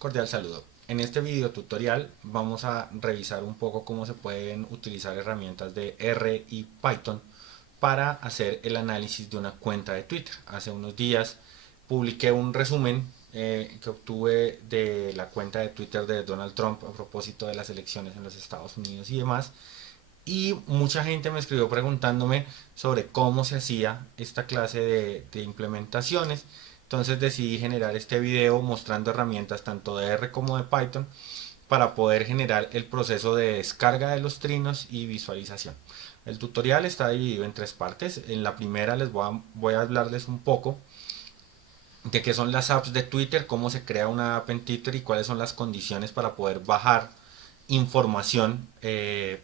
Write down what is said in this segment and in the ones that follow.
Cordial saludo. En este video tutorial vamos a revisar un poco cómo se pueden utilizar herramientas de R y Python para hacer el análisis de una cuenta de Twitter. Hace unos días publiqué un resumen que obtuve de la cuenta de Twitter de Donald Trump a propósito de las elecciones en los Estados Unidos y demás. Y mucha gente me escribió preguntándome sobre cómo se hacía esta clase de implementaciones. Entonces decidí generar este video mostrando herramientas tanto de R como de Python para poder generar el proceso de descarga de los trinos y visualización. El tutorial está dividido en tres partes. En la primera voy a hablarles un poco de qué son las apps de Twitter, cómo se crea una app en Twitter y cuáles son las condiciones para poder bajar información de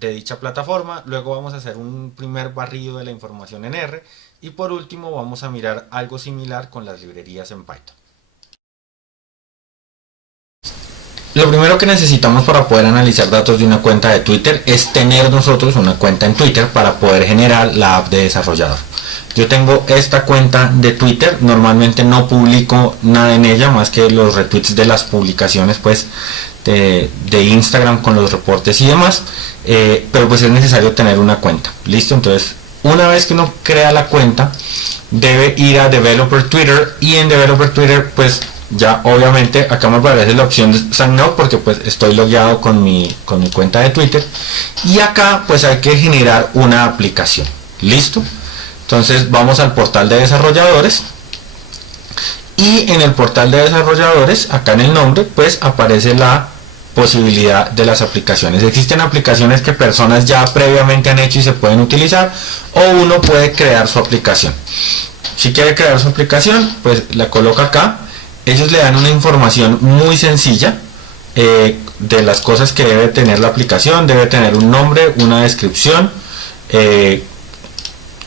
dicha plataforma. Luego vamos a hacer un primer barrido de la información en R y por último vamos a mirar algo similar con las librerías en Python. Lo primero que necesitamos para poder analizar datos de una cuenta de Twitter es tener nosotros una cuenta en Twitter para poder generar la app de desarrollador. Yo tengo esta cuenta de Twitter, normalmente no publico nada en ella más que los retweets de las publicaciones pues de Instagram con los reportes y demás, pero pues es necesario tener una cuenta. Listo, entonces una vez que uno crea la cuenta debe ir a Developer Twitter y en Developer Twitter pues ya obviamente acá me aparece la opción de Sign Up porque pues estoy logueado con mi cuenta de Twitter y acá pues hay que generar una aplicación. Listo, entonces vamos al portal de desarrolladores y en el portal de desarrolladores acá en el nombre pues aparece la posibilidad de las aplicaciones. Existen aplicaciones que personas ya previamente han hecho y se pueden utilizar, o uno puede crear su aplicación. Si quiere crear su aplicación pues la coloca acá. Ellos le dan una información muy sencilla de las cosas que debe tener la aplicación. Debe tener un nombre, una descripción,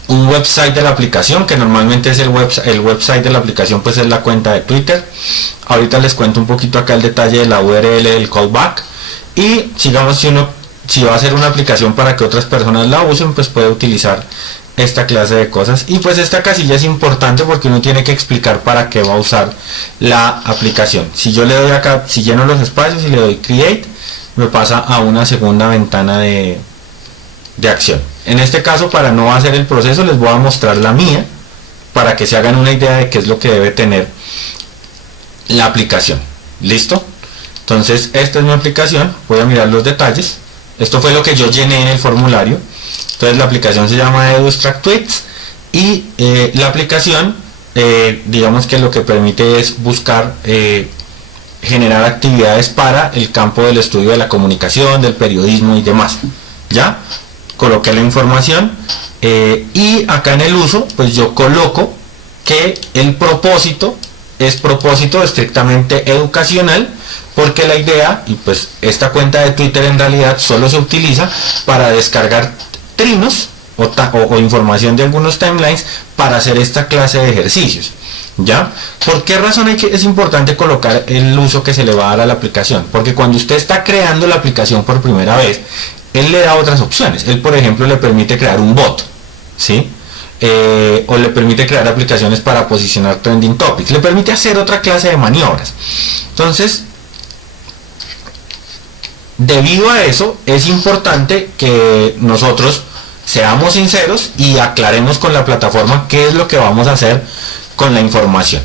un website de la aplicación, que normalmente es el website de la aplicación pues es la cuenta de Twitter. Ahorita les cuento un poquito acá el detalle de la URL del callback. Y sigamos, si va a hacer una aplicación para que otras personas la usen, pues puede utilizar esta clase de cosas. Y pues esta casilla es importante porque uno tiene que explicar para qué va a usar la aplicación. Si yo le doy acá, si lleno los espacios y le doy create, me pasa a una segunda ventana de acción. En este caso, para no hacer el proceso, les voy a mostrar la mía para que se hagan una idea de qué es lo que debe tener la aplicación. ¿Listo? Entonces esta es mi aplicación. Voy a mirar los detalles. Esto fue lo que yo llené en el formulario. Entonces la aplicación se llama EduStract Tweets y la aplicación digamos que lo que permite es buscar generar actividades para el campo del estudio de la comunicación, del periodismo y demás. ¿Ya? Coloqué la información y acá en el uso pues yo coloco que el propósito es propósito estrictamente educacional, porque la idea, y pues esta cuenta de Twitter en realidad solo se utiliza para descargar trinos o información de algunos timelines para hacer esta clase de ejercicios. ¿Ya? ¿Por qué razón es importante colocar el uso que se le va a dar a la aplicación? Porque cuando usted está creando la aplicación por primera vez, él le da otras opciones. Él, por ejemplo, le permite crear un bot, ¿sí? O le permite crear aplicaciones para posicionar trending topics. Le permite hacer otra clase de maniobras. Entonces, debido a eso, es importante que nosotros seamos sinceros y aclaremos con la plataforma qué es lo que vamos a hacer con la información.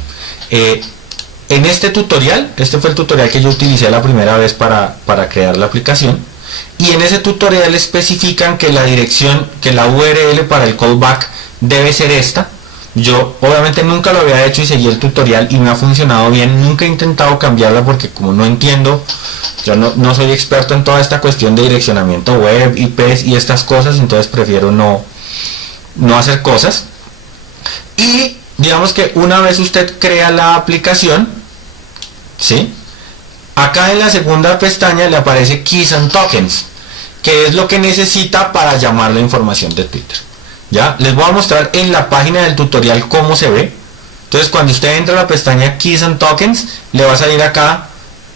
En este tutorial, este fue el tutorial que yo utilicé la primera vez para crear la aplicación, y en ese tutorial especifican que la dirección, que la URL para el callback debe ser esta. Yo obviamente nunca lo había hecho y seguí el tutorial y me ha funcionado bien. Nunca he intentado cambiarla porque como no entiendo, yo no soy experto en toda esta cuestión de direccionamiento web, IPs y estas cosas, entonces prefiero no hacer cosas. Y digamos que una vez usted crea la aplicación, ¿sí? Acá en la segunda pestaña le aparece Keys and Tokens, que es lo que necesita para llamar la información de Twitter. Ya, les voy a mostrar en la página del tutorial cómo se ve. Entonces cuando usted entra a la pestaña Keys and Tokens, le va a salir acá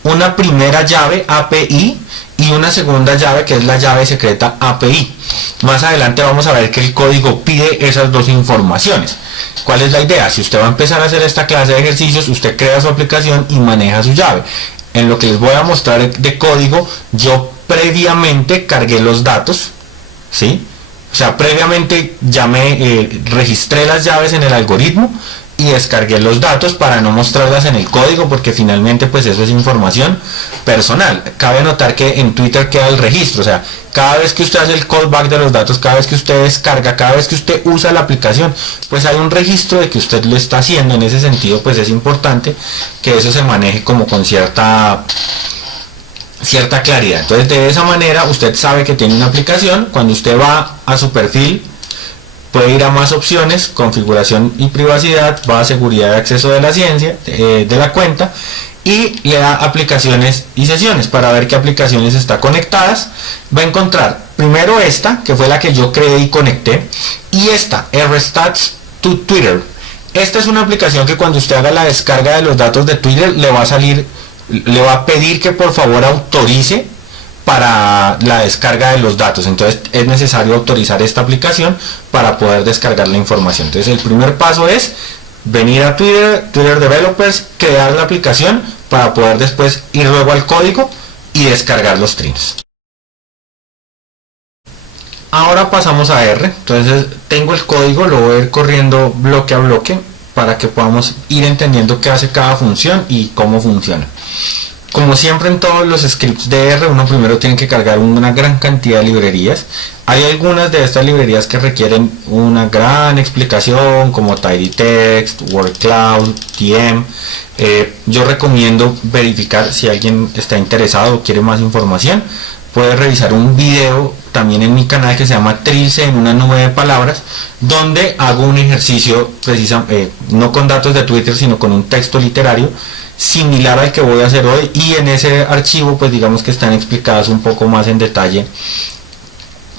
una primera llave API, y y una segunda llave que es la llave secreta API. Más adelante vamos a ver que el código pide esas dos informaciones. ¿Cuál es la idea? Si usted va a empezar a hacer esta clase de ejercicios, usted crea su aplicación y maneja su llave. En lo que les voy a mostrar de código, yo previamente cargué los datos, ¿sí? O sea, previamente registré las llaves en el algoritmo y descargué los datos para no mostrarlas en el código, porque finalmente pues eso es información personal. Cabe notar que en Twitter queda el registro, o sea, cada vez que usted hace el callback de los datos, cada vez que usted descarga, cada vez que usted usa la aplicación, pues hay un registro de que usted lo está haciendo. En ese sentido pues es importante que eso se maneje como con cierta claridad. Entonces de esa manera usted sabe que tiene una aplicación. Cuando usted va a su perfil puede ir a más opciones, configuración y privacidad, va a seguridad de acceso de la ciencia, de la cuenta, y le da aplicaciones y sesiones para ver qué aplicaciones está conectadas. Va a encontrar primero esta, que fue la que yo creé y conecté, y esta, RStats to Twitter. Esta es una aplicación que cuando usted haga la descarga de los datos de Twitter le va a pedir que por favor autorice para la descarga de los datos. Entonces es necesario autorizar esta aplicación para poder descargar la información. Entonces el primer paso es venir a Twitter Developers, crear la aplicación para poder después ir luego al código y descargar los streams. Ahora pasamos a R. Entonces tengo el código, lo voy a ir corriendo bloque a bloque para que podamos ir entendiendo qué hace cada función y cómo funciona. Como siempre en todos los scripts de R, uno primero tiene que cargar una gran cantidad de librerías. Hay algunas de estas librerías que requieren una gran explicación, como TidyText, WordCloud, TM. Yo recomiendo verificar si alguien está interesado o quiere más información. Puede revisar un video también en mi canal que se llama Trilce en una nube de palabras, donde hago un ejercicio no con datos de Twitter, sino con un texto literario similar al que voy a hacer hoy, y en ese archivo pues digamos que están explicadas un poco más en detalle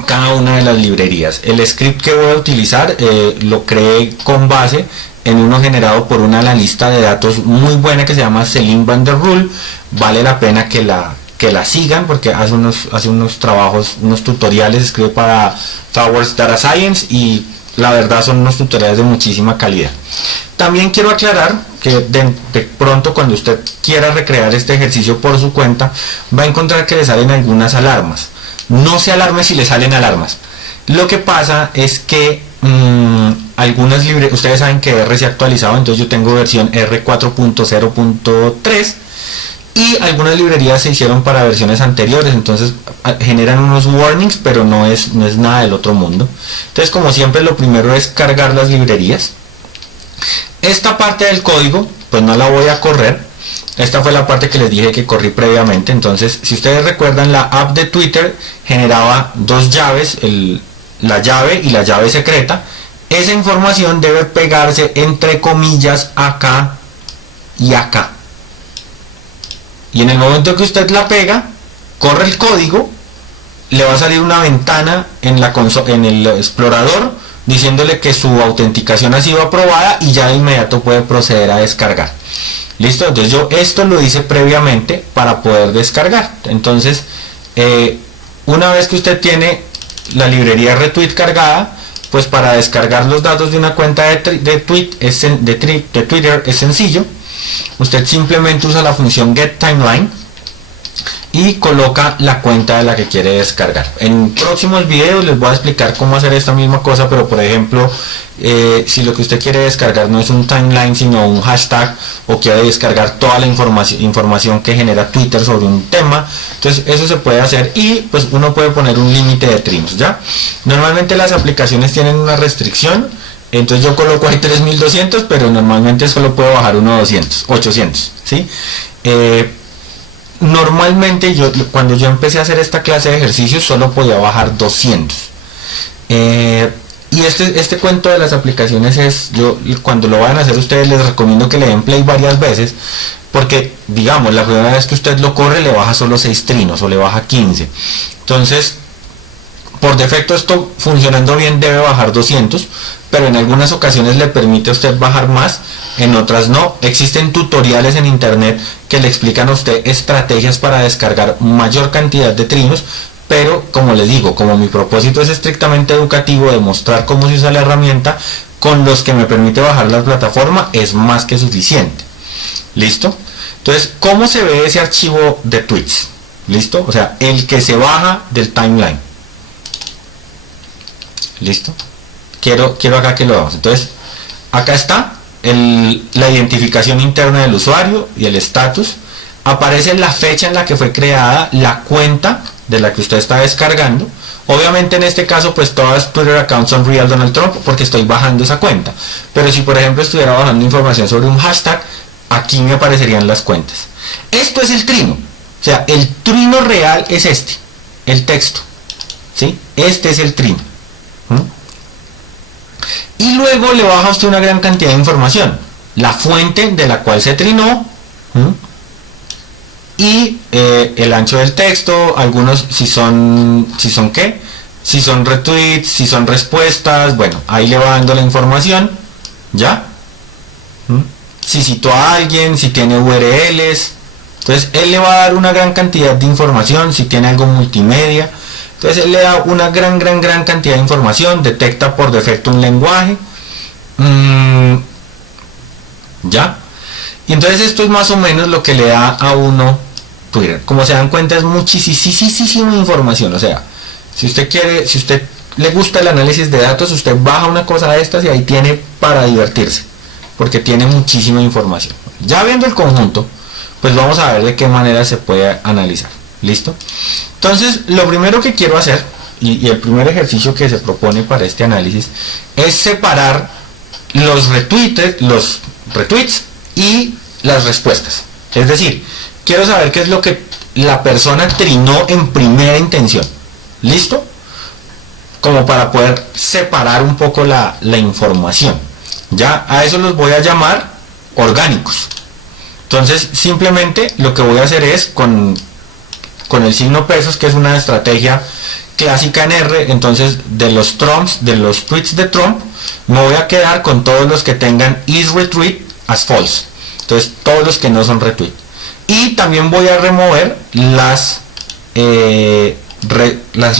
cada una de las librerías. El script que voy a utilizar lo creé con base en uno generado por una analista de datos muy buena que se llama Celine van der Roel. Vale la pena que la sigan porque hace unos trabajos, unos tutoriales, escribe para Towers Data Science y la verdad son unos tutoriales de muchísima calidad. También quiero aclarar que de pronto cuando usted quiera recrear este ejercicio por su cuenta va a encontrar que le salen algunas alarmas. No se alarme si le salen alarmas. Lo que pasa es que algunas librerías, ustedes saben que R se ha actualizado, entonces yo tengo versión R 4.0.3 y algunas librerías se hicieron para versiones anteriores, entonces generan unos warnings, pero no es nada del otro mundo. Entonces, como siempre, lo primero es cargar las librerías. Esta parte del código pues no la voy a correr. Esta fue la parte que les dije que corrí previamente. Entonces, si ustedes recuerdan, la app de Twitter generaba dos llaves, la llave y la llave secreta. Esa información debe pegarse entre comillas acá y acá, y en el momento que usted la pega, corre el código, le va a salir una ventana en el explorador diciéndole que su autenticación ha sido aprobada y ya de inmediato puede proceder a descargar. Listo, entonces yo esto lo hice previamente para poder descargar. Entonces una vez que usted tiene la librería retweet cargada, pues para descargar los datos de una cuenta de Twitter es sencillo. Usted simplemente usa la función getTimeline y coloca la cuenta de la que quiere descargar. En próximos videos les voy a explicar cómo hacer esta misma cosa, pero por ejemplo, si lo que usted quiere descargar no es un timeline sino un hashtag, o quiere descargar toda la información que genera Twitter sobre un tema, entonces eso se puede hacer, y pues uno puede poner un límite de trims. ¿Ya? Normalmente las aplicaciones tienen una restricción, entonces yo coloco ahí 3200, pero normalmente solo puedo bajar uno 800, ¿sí? Normalmente cuando yo empecé a hacer esta clase de ejercicios solo podía bajar 200. Y este cuento de las aplicaciones es, cuando lo van a hacer ustedes les recomiendo que le den play varias veces, porque digamos la primera vez que usted lo corre le baja solo 6 trinos o le baja 15. Entonces por defecto esto funcionando bien debe bajar 200, pero en algunas ocasiones le permite a usted bajar más en otras no. Existen tutoriales en internet que le explican a usted estrategias para descargar mayor cantidad de trinos, pero como les digo, como mi propósito es estrictamente educativo, de mostrar cómo se usa la herramienta, con los que me permite bajar la plataforma es más que suficiente. ¿Listo? Entonces, ¿cómo se ve ese archivo de tweets? ¿Listo? O sea, el que se baja del timeline. ¿Listo? Quiero acá que lo veamos. Entonces, acá está la identificación interna del usuario y el estatus. Aparece la fecha en la que fue creada la cuenta de la que usted está descargando. Obviamente en este caso pues todas Twitter accounts son Real Donald Trump porque estoy bajando esa cuenta. Pero si por ejemplo estuviera bajando información sobre un hashtag, aquí me aparecerían las cuentas. Esto es el trino. O sea, el trino real es este, el texto. ¿Sí? Este es el trino. Y luego le baja a usted una gran cantidad de información. La fuente de la cual se trinó. Y el ancho del texto, algunos si son ¿qué? Si son retweets, si son respuestas, bueno, ahí le va dando la información, ¿ya? Si citó a alguien, si tiene URLs, entonces él le va a dar una gran cantidad de información, si tiene algo multimedia, entonces él le da una gran cantidad de información, detecta por defecto un lenguaje, ¿ya? Y entonces esto es más o menos lo que le da a uno Twitter. Como se dan cuenta es muchísima información. O sea, si usted quiere, si usted le gusta el análisis de datos, usted baja una cosa de estas y ahí tiene para divertirse. Porque tiene muchísima información. Ya viendo el conjunto, pues vamos a ver de qué manera se puede analizar. ¿Listo? Entonces, lo primero que quiero hacer, y el primer ejercicio que se propone para este análisis, es separar los retweets y las respuestas. Es decir, quiero saber qué es lo que la persona trinó en primera intención. ¿Listo? Como para poder separar un poco la información. Ya a eso los voy a llamar orgánicos. Entonces simplemente lo que voy a hacer es con el signo pesos, que es una estrategia clásica en R, entonces de los tweets de Trump, me voy a quedar con todos los que tengan is retweet as false. Entonces todos los que no son retweet. Y también voy a remover las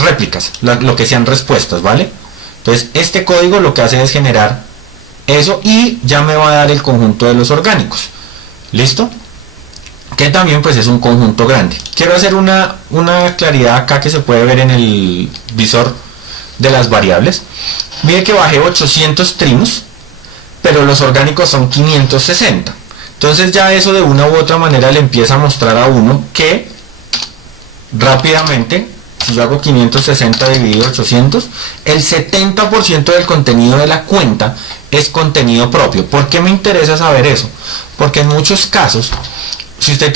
réplicas, lo que sean respuestas, ¿vale? Entonces este código lo que hace es generar eso y ya me va a dar el conjunto de los orgánicos. ¿Listo? Que también pues es un conjunto grande. Quiero hacer una claridad acá que se puede ver en el visor de las variables. Mire que bajé 800 trinos, pero los orgánicos son 560. Entonces ya eso de una u otra manera le empieza a mostrar a uno que rápidamente, si yo hago 560 dividido 800, el 70% del contenido de la cuenta es contenido propio. ¿Por qué me interesa saber eso? Porque en muchos casos, si usted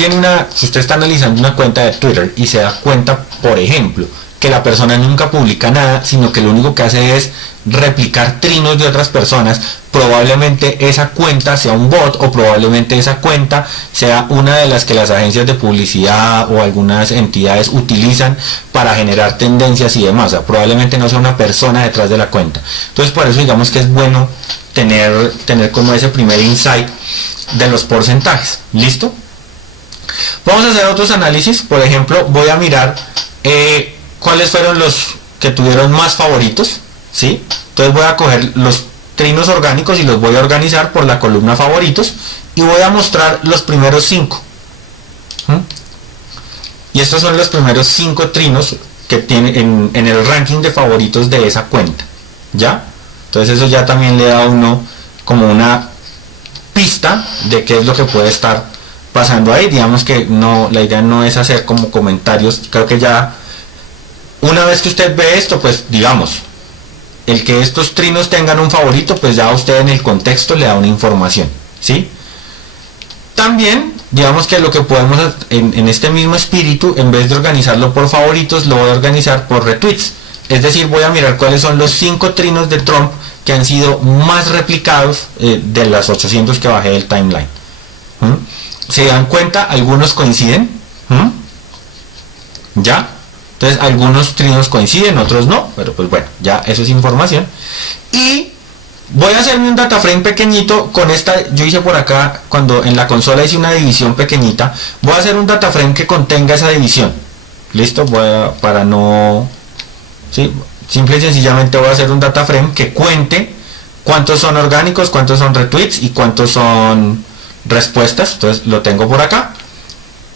está analizando una cuenta de Twitter y se da cuenta, por ejemplo, que la persona nunca publica nada, sino que lo único que hace es replicar trinos de otras personas, probablemente esa cuenta sea un bot o probablemente esa cuenta sea una de las que las agencias de publicidad o algunas entidades utilizan para generar tendencias y demás. O sea, probablemente no sea una persona detrás de la cuenta. Entonces por eso digamos que es bueno tener como ese primer insight de los porcentajes. ¿Listo? Vamos a hacer otros análisis. Por ejemplo, voy a mirar cuáles fueron los que tuvieron más favoritos, ¿sí? Entonces voy a coger los trinos orgánicos y los voy a organizar por la columna favoritos y voy a mostrar los primeros 5. Y estos son los primeros 5 trinos que tiene en el ranking de favoritos de esa cuenta, ¿ya? Entonces eso ya también le da a uno como una pista de qué es lo que puede estar pasando ahí. Digamos que no, la idea no es hacer como comentarios. Creo que ya una vez que usted ve esto, pues digamos, el que estos trinos tengan un favorito, pues ya a usted en el contexto le da una información, ¿sí? También, digamos que lo que podemos en este mismo espíritu, en vez de organizarlo por favoritos, lo voy a organizar por retweets. Es decir, voy a mirar cuáles son los 5 trinos de Trump que han sido más replicados de las 800 que bajé del timeline. ¿Se dan cuenta? Algunos coinciden. ¿Ya? Entonces algunos trinos coinciden, otros no, pero pues bueno, ya eso es información. Y Voy a hacerme un data frame pequeñito con esta. Yo hice por acá, cuando en la consola hice una división pequeñita, voy a hacer un data frame que contenga esa división. Listo, para no, ¿sí? Simple y sencillamente voy a hacer un data frame que cuente cuántos son orgánicos, cuántos son retweets y cuántos son respuestas. Entonces lo tengo por acá,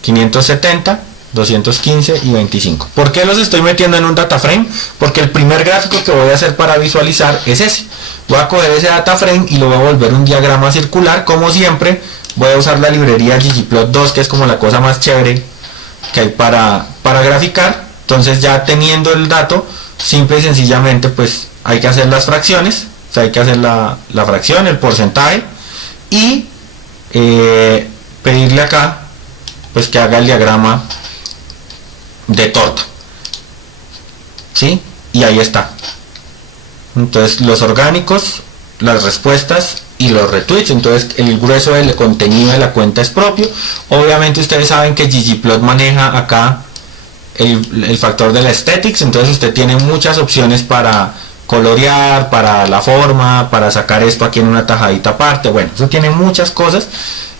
570, 215 y 25. ¿Por qué los estoy metiendo en un data frame? Porque el primer gráfico que voy a hacer para visualizar es ese. Voy a coger ese data frame y lo voy a volver un diagrama circular. Como siempre, voy a usar la librería ggplot2, que es como la cosa más chévere que hay para graficar. Entonces, ya teniendo el dato, simple y sencillamente pues hay que hacer las fracciones. O sea, hay que hacer la fracción, el porcentaje, y pedirle acá pues que haga el diagrama de torta, ¿sí? Y ahí está. Entonces los orgánicos, las respuestas y los retweets. Entonces el grueso del contenido de la cuenta es propio. Obviamente ustedes saben que ggplot maneja acá el factor de la aesthetics. Entonces usted tiene muchas opciones para colorear, para la forma, para sacar esto aquí en una tajadita aparte. Bueno, eso tiene muchas cosas,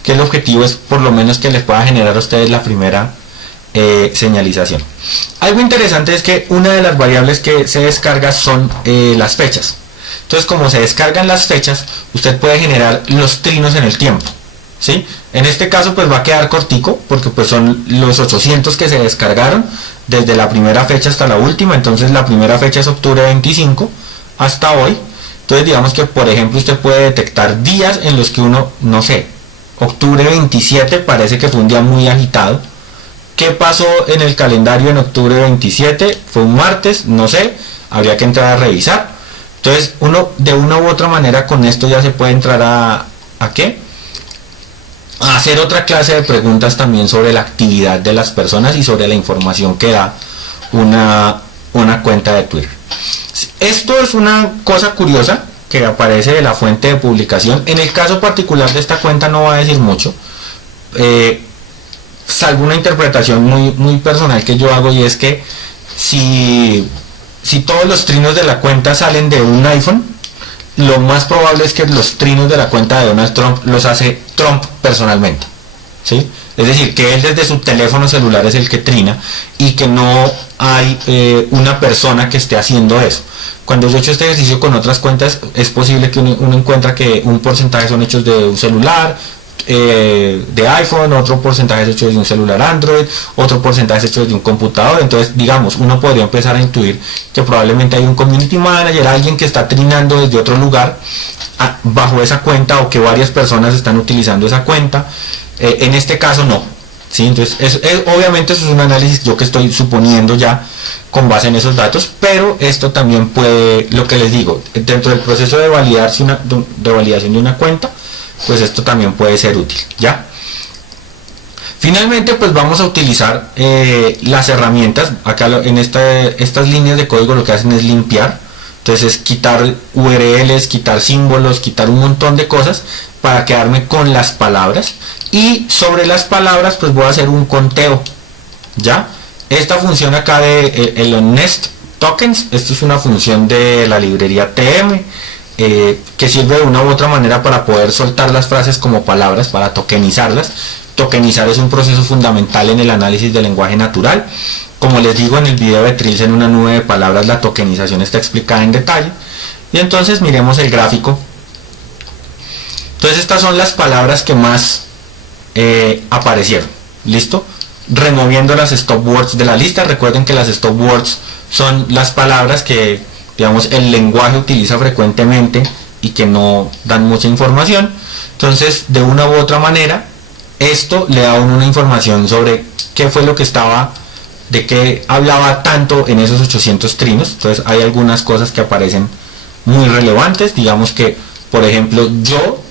que el objetivo es por lo menos que les pueda generar a ustedes la primera señalización. Algo interesante es que una de las variables que se descarga son las fechas. Entonces, como se descargan las fechas, usted puede generar los trinos en el tiempo, ¿sí? En este caso pues va a quedar cortico, porque pues son los 800 que se descargaron desde la primera fecha hasta la última. Entonces la primera fecha es octubre 25 hasta hoy. Entonces digamos que por ejemplo usted puede detectar días en los que uno, no sé, octubre 27 parece que fue un día muy agitado. ¿Qué pasó en el calendario en octubre 27? Fue un martes, no sé, habría que entrar a revisar. Entonces uno de una u otra manera con esto ya se puede entrar ¿a qué? A hacer otra clase de preguntas también sobre la actividad de las personas y sobre la información que da una cuenta de Twitter. Esto es una cosa curiosa que aparece de la fuente de publicación. En el caso particular de esta cuenta no va a decir mucho, salvo una interpretación muy personal que yo hago, y es que si todos los trinos de la cuenta salen de un iPhone, lo más probable es que los trinos de la cuenta de Donald Trump los hace Trump personalmente, ¿sí? Es decir, que él desde su teléfono celular es el que trina, y que no hay una persona que esté haciendo eso. Cuando yo he hecho este ejercicio con otras cuentas, es posible que uno encuentra que un porcentaje son hechos de un celular, de iPhone, otro porcentaje es hecho de un celular Android, otro porcentaje es hecho de un computador. Entonces digamos, uno podría empezar a intuir que probablemente hay un community manager, alguien que está trinando desde otro lugar bajo esa cuenta, o que varias personas están utilizando esa cuenta. En este caso no, ¿sí? Entonces obviamente eso es un análisis yo que estoy suponiendo ya con base en esos datos, pero esto también puede, lo que les digo, dentro del proceso de validación de una cuenta, pues esto también puede ser útil, ¿ya? Finalmente pues vamos a utilizar las herramientas. Acá en estas líneas de código lo que hacen es limpiar. Entonces es quitar URLs, quitar símbolos, quitar un montón de cosas para quedarme con las palabras. Y sobre las palabras pues voy a hacer un conteo, ¿ya? Esta función acá de el honest tokens, esto es una función de la librería TM, que sirve de una u otra manera para poder soltar las frases como palabras, para tokenizarlas. Tokenizar es un proceso fundamental en el análisis del lenguaje natural. Como les digo, en el video de Trills en una nube de palabras, la tokenización está explicada en detalle. Y entonces miremos el gráfico. Entonces estas son las palabras que más aparecieron. ¿Listo? Removiendo las stop words de la lista. Recuerden que las stop words son las palabras que, digamos, el lenguaje utiliza frecuentemente y que no dan mucha información. Entonces, de una u otra manera, esto le da a uno una información sobre qué fue lo que estaba, de qué hablaba tanto en esos 800 trinos. Entonces, hay algunas cosas que aparecen muy relevantes. Digamos que, por ejemplo, yo,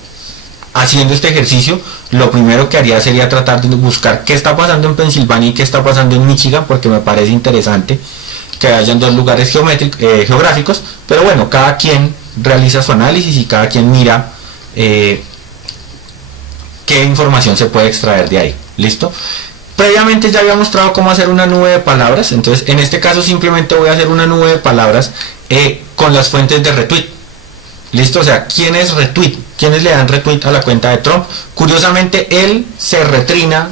haciendo este ejercicio, lo primero que haría sería tratar de buscar qué está pasando en Pensilvania y qué está pasando en Michigan, porque me parece interesante que hayan dos lugares geográficos, pero bueno, cada quien realiza su análisis y cada quien mira qué información se puede extraer de ahí. ¿Listo? Previamente ya había mostrado cómo hacer una nube de palabras. Entonces en este caso simplemente voy a hacer una nube de palabras con las fuentes de retweet. ¿Listo? O sea, ¿quiénes retweet? ¿Quiénes le dan retweet a la cuenta de Trump? Curiosamente, él se retrina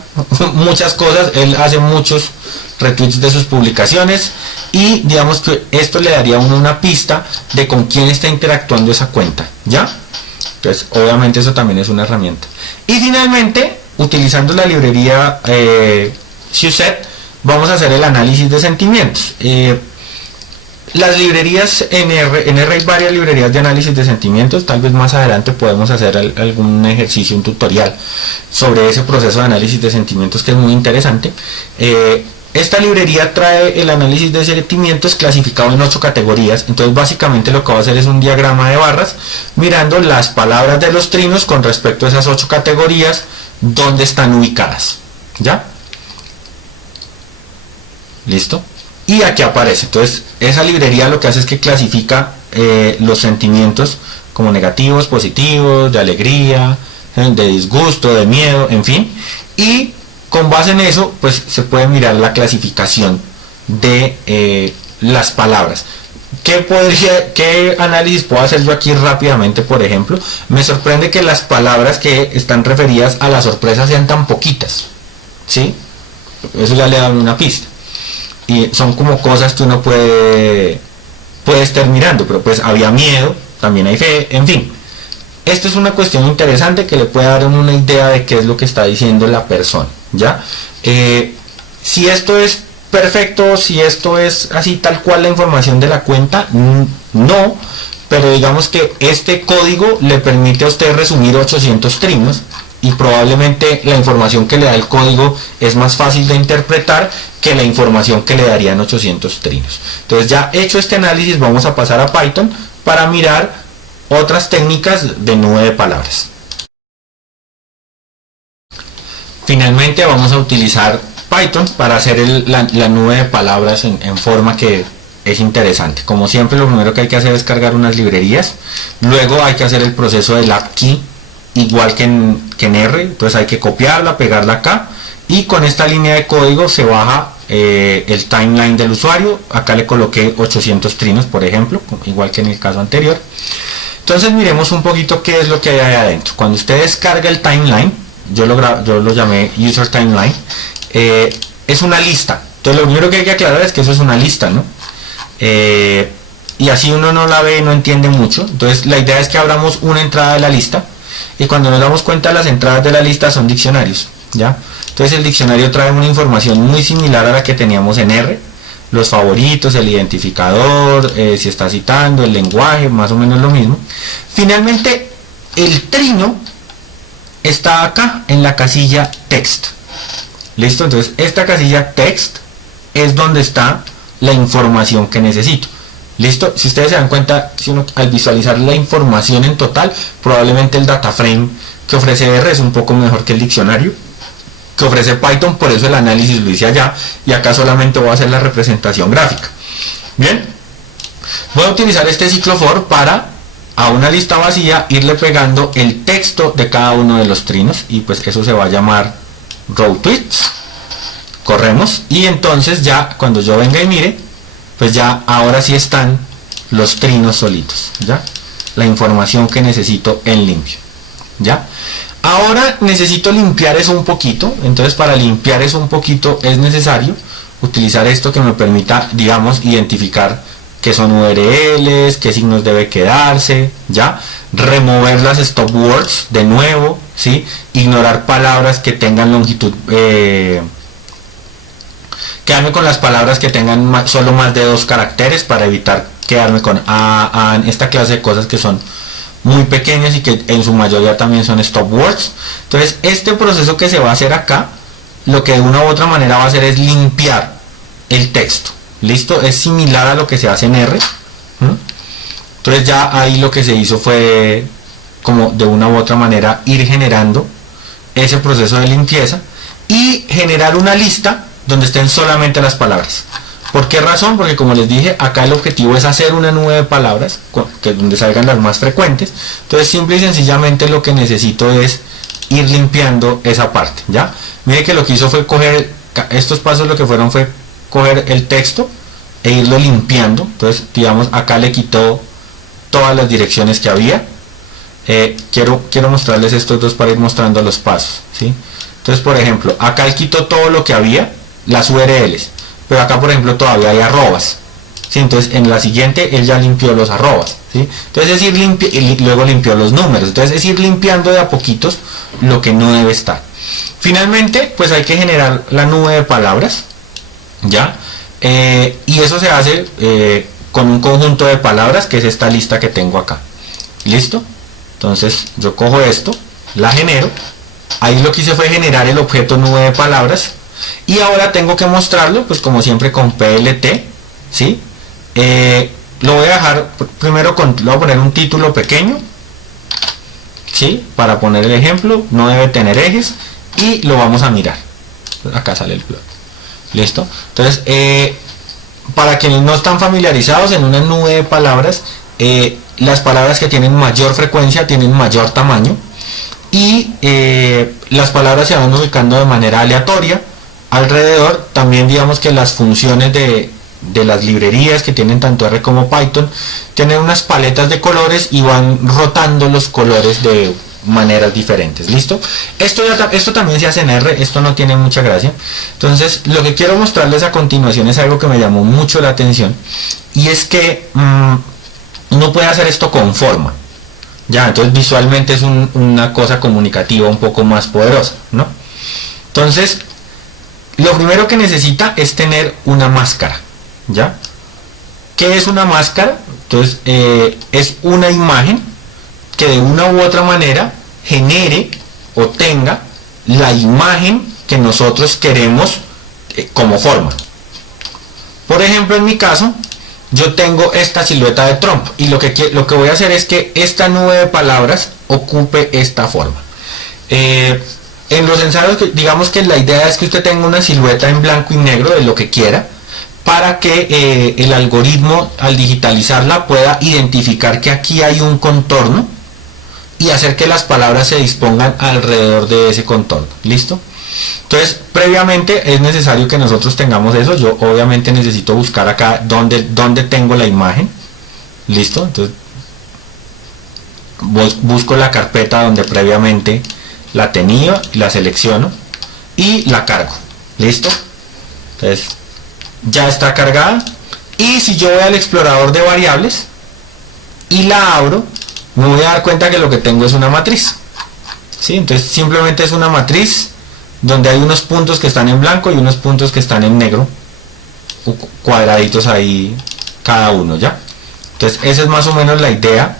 muchas cosas, él hace muchos retweets de sus publicaciones y digamos que esto le daría a uno una pista de con quién está interactuando esa cuenta, ¿ya? Entonces, obviamente eso también es una herramienta. Y finalmente, utilizando la librería Suset, vamos a hacer el análisis de sentimientos. Las librerías en R hay varias librerías de análisis de sentimientos, tal vez más adelante podemos hacer algún ejercicio, un tutorial sobre ese proceso de análisis de sentimientos que es muy interesante. Esta librería trae el análisis de sentimientos clasificado en 8 categorías, entonces básicamente lo que va a hacer es un diagrama de barras mirando las palabras de los trinos con respecto a esas 8 categorías, dónde están ubicadas, ¿ya? ¿Listo? Y aquí aparece, entonces esa librería lo que hace es que clasifica los sentimientos como negativos, positivos, de alegría, de disgusto, de miedo, en fin, y con base en eso pues se puede mirar la clasificación de las palabras. ¿Qué análisis puedo hacer yo aquí rápidamente? Por ejemplo, me sorprende que las palabras que están referidas a la sorpresa sean tan poquitas, ¿sí? Eso ya le da una pista. Y son como cosas que uno puede estar mirando, pero pues había miedo, también hay fe, en fin. Esto es una cuestión interesante que le puede dar una idea de qué es lo que está diciendo la persona, ¿ya? Si esto es perfecto, si esto es así tal cual la información de la cuenta, no, pero digamos que este código le permite a usted resumir 800 trinos y probablemente la información que le da el código es más fácil de interpretar que la información que le darían 800 trinos. Entonces, ya hecho este análisis, vamos a pasar a Python para mirar otras técnicas de nube de palabras. Finalmente vamos a utilizar Python para hacer la nube de palabras en forma que es interesante. Como siempre, lo primero que hay que hacer es cargar unas librerías, luego hay que hacer el proceso del app key igual que en R, entonces hay que copiarla, pegarla acá y con esta línea de código se baja el timeline del usuario. Acá le coloqué 800 trinos, por ejemplo, igual que en el caso anterior. Entonces miremos un poquito qué es lo que hay ahí adentro. Cuando usted descarga el timeline, yo lo llamé user timeline, es una lista. Entonces lo primero que hay que aclarar es que eso es una lista, ¿no? Y así uno no la ve, no entiende mucho. Entonces la idea es que abramos una entrada de la lista y cuando nos damos cuenta las entradas de la lista son diccionarios, ¿ya? Entonces el diccionario trae una información muy similar a la que teníamos en R, los favoritos, el identificador, si está citando, el lenguaje, más o menos lo mismo. Finalmente el trino está acá en la casilla text. ¿Listo? Entonces esta casilla text es donde está la información que necesito. ¿Listo? Si ustedes se dan cuenta, si uno, al visualizar la información en total, probablemente el data frame que ofrece R es un poco mejor que el diccionario que ofrece Python, por eso el análisis lo hice allá y acá solamente voy a hacer la representación gráfica. Bien, voy a utilizar este ciclo for para a una lista vacía irle pegando el texto de cada uno de los trinos y pues eso se va a llamar row tweets. Corremos y entonces ya cuando yo venga y mire, pues ya ahora sí están los trinos solitos, ¿ya? La información que necesito en limpio, ¿ya? Ahora necesito limpiar eso un poquito, entonces para limpiar eso un poquito es necesario utilizar esto que me permita, digamos, identificar qué son URLs, qué signos debe quedarse, ¿ya? Remover las stop words de nuevo, ¿sí? Ignorar palabras que tengan longitud, quedarme con las palabras que tengan solo más de 2 caracteres para evitar quedarme con esta clase de cosas que son muy pequeñas y que en su mayoría también son stop words. Entonces este proceso que se va a hacer acá, lo que de una u otra manera va a hacer es limpiar el texto. ¿Listo? Es similar a lo que se hace en R. Entonces ya ahí lo que se hizo fue como de una u otra manera ir generando ese proceso de limpieza y generar una lista donde estén solamente las palabras. ¿Por qué razón? Porque como les dije, acá el objetivo es hacer una nube de palabras donde salgan las más frecuentes. Entonces simple y sencillamente lo que necesito es ir limpiando esa parte, ¿ya? Mire que lo que hizo fue coger, estos pasos lo que fueron fue coger el texto e irlo limpiando. Entonces digamos acá le quitó todas las direcciones que había. Quiero mostrarles estos dos para ir mostrando los pasos, ¿sí? Entonces, por ejemplo, acá él quitó todo lo que había, las URLs, pero acá, por ejemplo, todavía hay arrobas, ¿sí? Entonces, en la siguiente él ya limpió los arrobas, ¿sí? Entonces es ir y luego limpió los números. Entonces es ir limpiando de a poquitos lo que no debe estar. Finalmente, pues hay que generar la nube de palabras, ¿ya? Y eso se hace con un conjunto de palabras, que es esta lista que tengo acá. ¿Listo? Entonces yo cojo esto, la genero. Ahí lo que hice fue generar el objeto nube de palabras. Y ahora tengo que mostrarlo, pues como siempre, con PLT, ¿sí? Lo voy a dejar primero le voy a poner un título pequeño, ¿sí? Para poner el ejemplo. No debe tener ejes. Y lo vamos a mirar. Acá sale el plot. ¿Listo? Entonces, para quienes no están familiarizados, en una nube de palabras, las palabras que tienen mayor frecuencia tienen mayor tamaño, y las palabras se van ubicando de manera aleatoria alrededor. También digamos que las funciones de las librerías que tienen tanto R como Python tienen unas paletas de colores y van rotando los colores de maneras diferentes. ¿Listo? Esto también se hace en R, esto no tiene mucha gracia. Entonces lo que quiero mostrarles a continuación es algo que me llamó mucho la atención, y es que uno puede hacer esto con forma, ya. Entonces visualmente es una cosa comunicativa un poco más poderosa, ¿no? Entonces lo primero que necesita es tener una máscara, ¿ya? ¿Qué es una máscara? Entonces es una imagen que de una u otra manera genere o tenga la imagen que nosotros queremos como forma. Por ejemplo, en mi caso, yo tengo esta silueta de Trump, y lo que voy a hacer es que esta nube de palabras ocupe esta forma. En los ensayos, digamos que la idea es que usted tenga una silueta en blanco y negro de lo que quiera, para que el algoritmo, al digitalizarla, pueda identificar que aquí hay un contorno y hacer que las palabras se dispongan alrededor de ese contorno. ¿Listo? Entonces, previamente es necesario que nosotros tengamos eso. Yo obviamente necesito buscar acá donde tengo la imagen. ¿Listo? Entonces busco la carpeta donde previamente la tenía, la selecciono y la cargo. ¿Listo? Entonces ya está cargada. Y si yo voy al explorador de variables y la abro, me voy a dar cuenta que lo que tengo es una matriz, ¿sí? Entonces simplemente es una matriz donde hay unos puntos que están en blanco y unos puntos que están en negro, cuadraditos ahí cada uno, ¿ya? Entonces esa es más o menos la idea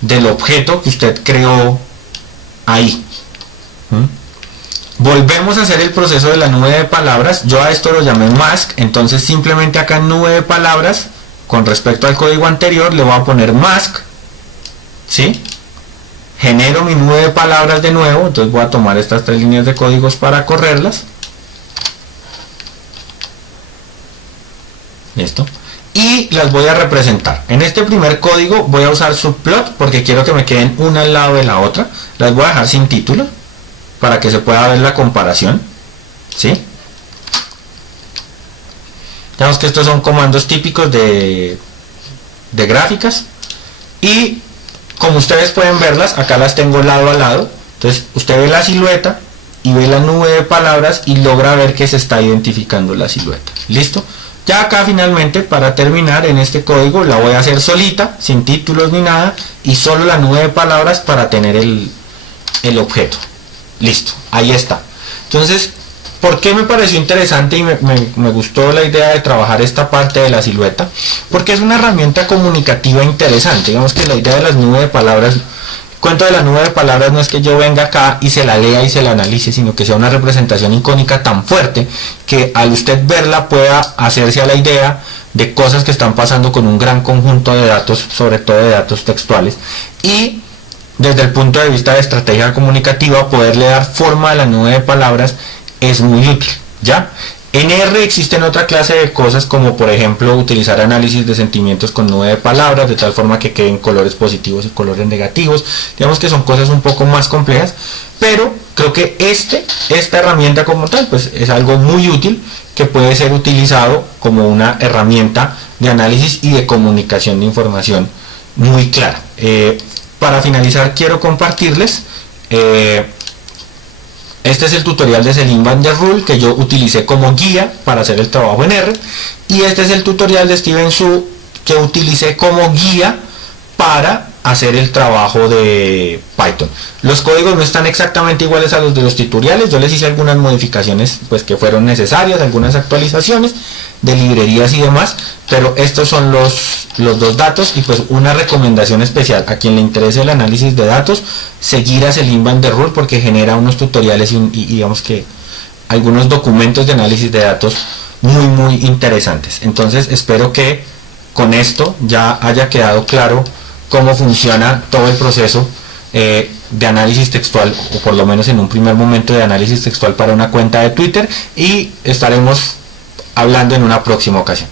del objeto que usted creó ahí. Volvemos a hacer el proceso de la nube de palabras. Yo a esto lo llamé mask. Entonces simplemente acá en nube de palabras, con respecto al código anterior, le voy a poner mask, ¿sí? Genero mi nube de palabras de nuevo. Entonces voy a tomar estas 3 líneas de códigos para correrlas. Listo. Y las voy a representar. En este primer código voy a usar subplot porque quiero que me queden una al lado de la otra. Las voy a dejar sin título para que se pueda ver la comparación, ¿sí? Digamos que estos son comandos típicos de gráficas, y como ustedes pueden verlas, acá las tengo lado a lado. Entonces usted ve la silueta y ve la nube de palabras y logra ver que se está identificando la silueta. ¿Listo? Ya acá finalmente, para terminar, en este código la voy a hacer solita, sin títulos ni nada, y solo la nube de palabras para tener el objeto. Listo, ahí está. Entonces, ¿por qué me pareció interesante y me gustó la idea de trabajar esta parte de la silueta? Porque es una herramienta comunicativa interesante. Digamos que la idea de las nubes de palabras, el cuento de la nube de palabras no es que yo venga acá y se la lea y se la analice, sino que sea una representación icónica tan fuerte que al usted verla pueda hacerse a la idea de cosas que están pasando con un gran conjunto de datos, sobre todo de datos textuales, y desde el punto de vista de estrategia comunicativa, poderle dar forma a la nube de palabras es muy útil, ¿ya? En R existen otra clase de cosas, como por ejemplo utilizar análisis de sentimientos con nube de palabras, de tal forma que queden colores positivos y colores negativos. Digamos que son cosas un poco más complejas, pero creo que esta herramienta como tal, pues es algo muy útil que puede ser utilizado como una herramienta de análisis y de comunicación de información muy clara. Para finalizar quiero compartirles este es el tutorial de Selim van der Rohe que yo utilicé como guía para hacer el trabajo en R, y este es el tutorial de Steven Su que utilicé como guía para hacer el trabajo de Python. Los códigos no están exactamente iguales a los de los tutoriales, yo les hice algunas modificaciones pues que fueron necesarias, algunas actualizaciones de librerías y demás, pero estos son los dos datos, y pues una recomendación especial a quien le interese el análisis de datos, seguir a Selim van der Rohe porque genera unos tutoriales y digamos que algunos documentos de análisis de datos muy interesantes. Entonces espero que con esto ya haya quedado claro cómo funciona todo el proceso de análisis textual, o por lo menos en un primer momento de análisis textual para una cuenta de Twitter, y estaremos hablando en una próxima ocasión.